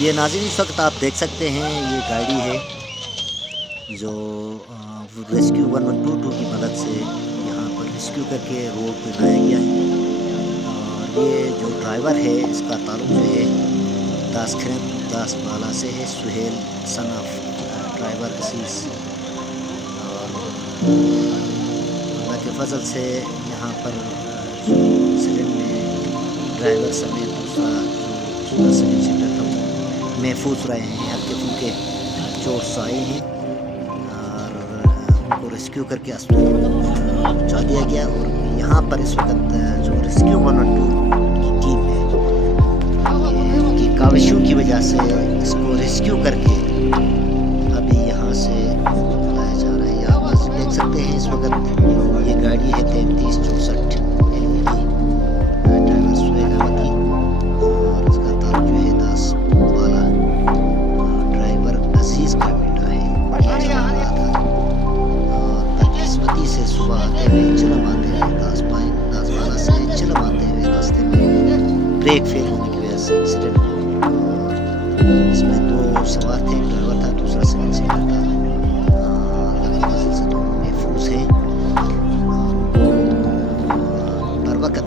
ये नाज़रीन इस वक्त आप देख सकते हैं ये गाड़ी है जो रेस्क्यू 1122 की मदद से यहाँ पर रेस्क्यू करके रोड पे लाया गया है। और ये जो ड्राइवर है इसका ताल्लुक जो है दास बाला से है, सुहेल सन ऑफ ड्राइवर असीस। और अल्लाह के फजल से यहाँ पर एक्सीडेंट में ड्राइवर समेत दूसरा सेंटर था महफूज रहे हैं, हल्के फुल्के चोट आए हैं और उनको रेस्क्यू करके अस्पताल पहुँचा दिया गया। और यहाँ पर इस वक्त जो रेस्क्यू 112 की टीम है ये उनकी काविशों की वजह से इसको रेस्क्यू करके अभी यहाँ से लाया जा रहा है। यहाँ आप देख सकते हैं इस वक्त ये गाड़ी है 3364 ड्राइवर सुहेल अहमदी और उसका ताल्लुक जो है दास बाला ड्राइवर अजीज का बेटा है। और बदकिस्मती से सुबह आते हुए चिलम आते हुए दास बाला से चिलम आते हुए रास्ते में ब्रेक फेल होने की वजह से एक्सीडेंट हुआ। इसमें दो सवार थे, ड्राइवर था, दूसरा सेकंड सीटर था। से दोनों महफूज हैं और बर वक्त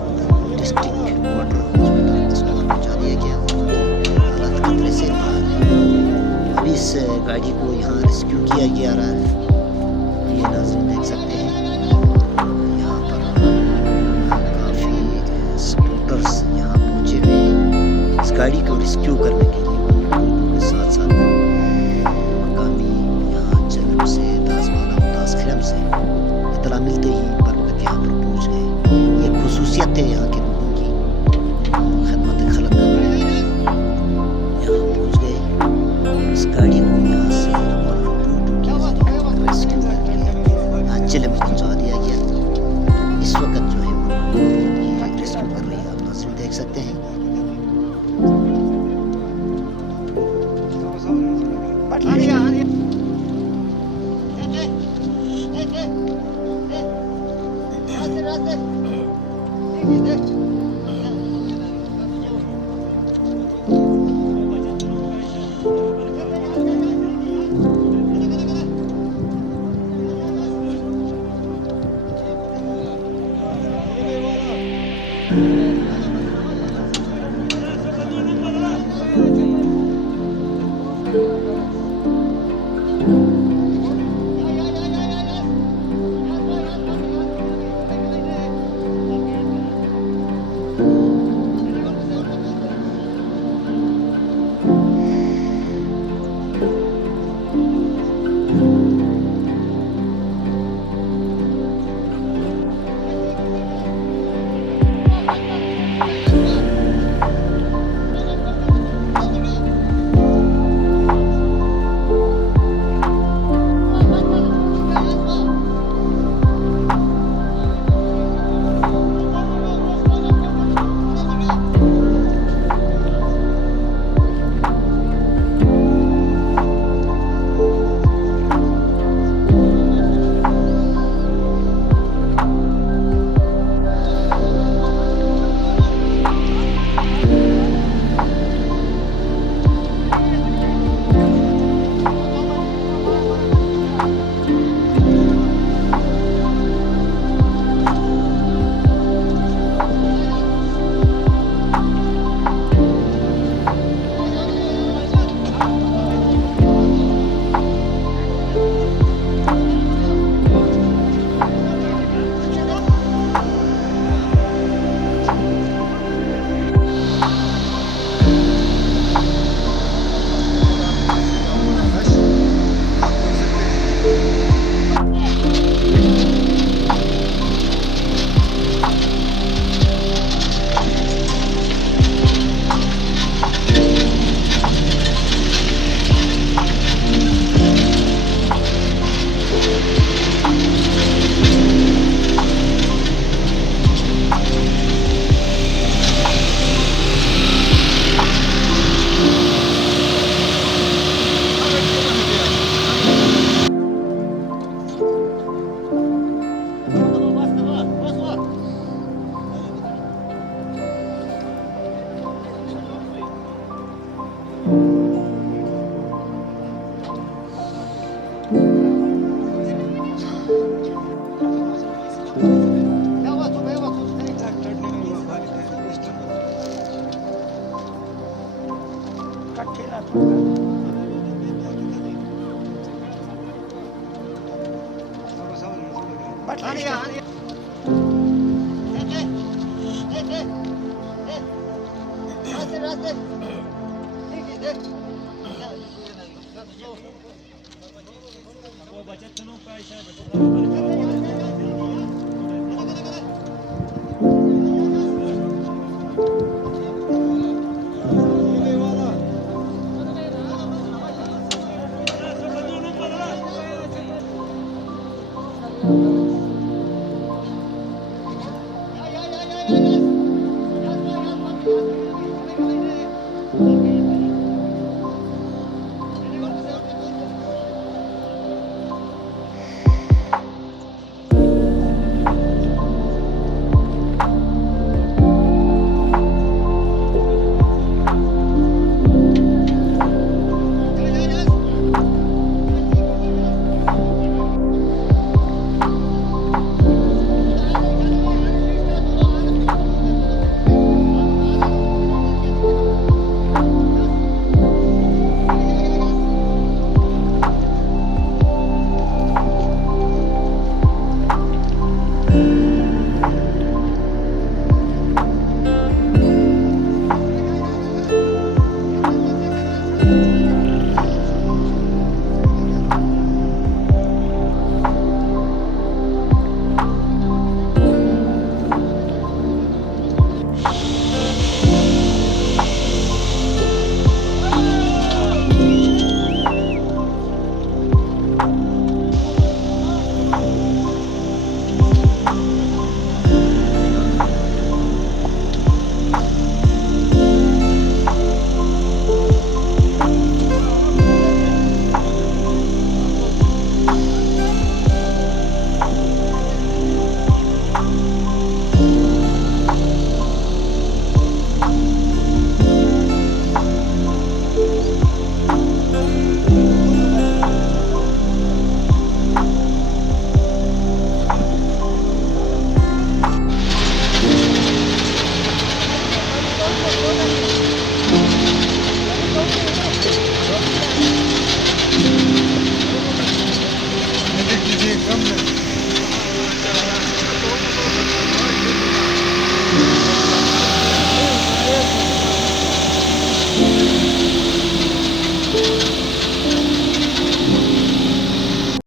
डिस्ट्रिक्ट वाटर हॉस्पिटल पहुँचा दिया गया। हालात खतरे से अभी इस गाड़ी को यहाँ रेस्क्यू किया गया रहा है। ये नाज़रीन देख सकते हैं यहाँ पर काफ़ी सपोर्टर्स यहाँ पहुँचे हुए हैं इस गाड़ी को रेस्क्यू करने के लिए। के साथ साथ मकामी यहाँ जन्म से दास खिरम से इतला मिलते ही बर वक्त यहाँ पर पहुँच गए। ये खुसूसियत है यहाँ के लोगों की, खिदमत खलक कर रहे हैं, यहाँ पहुँच गए। इस गाड़ी को यहाँ से 112 के रेस्क्यू करके यहाँ जिले में पहुँचा दिया गया। इस वक्त जो है वो रेस्क्यू कर रही है, आप नाज़रीन देख सकते हैं। Thank you.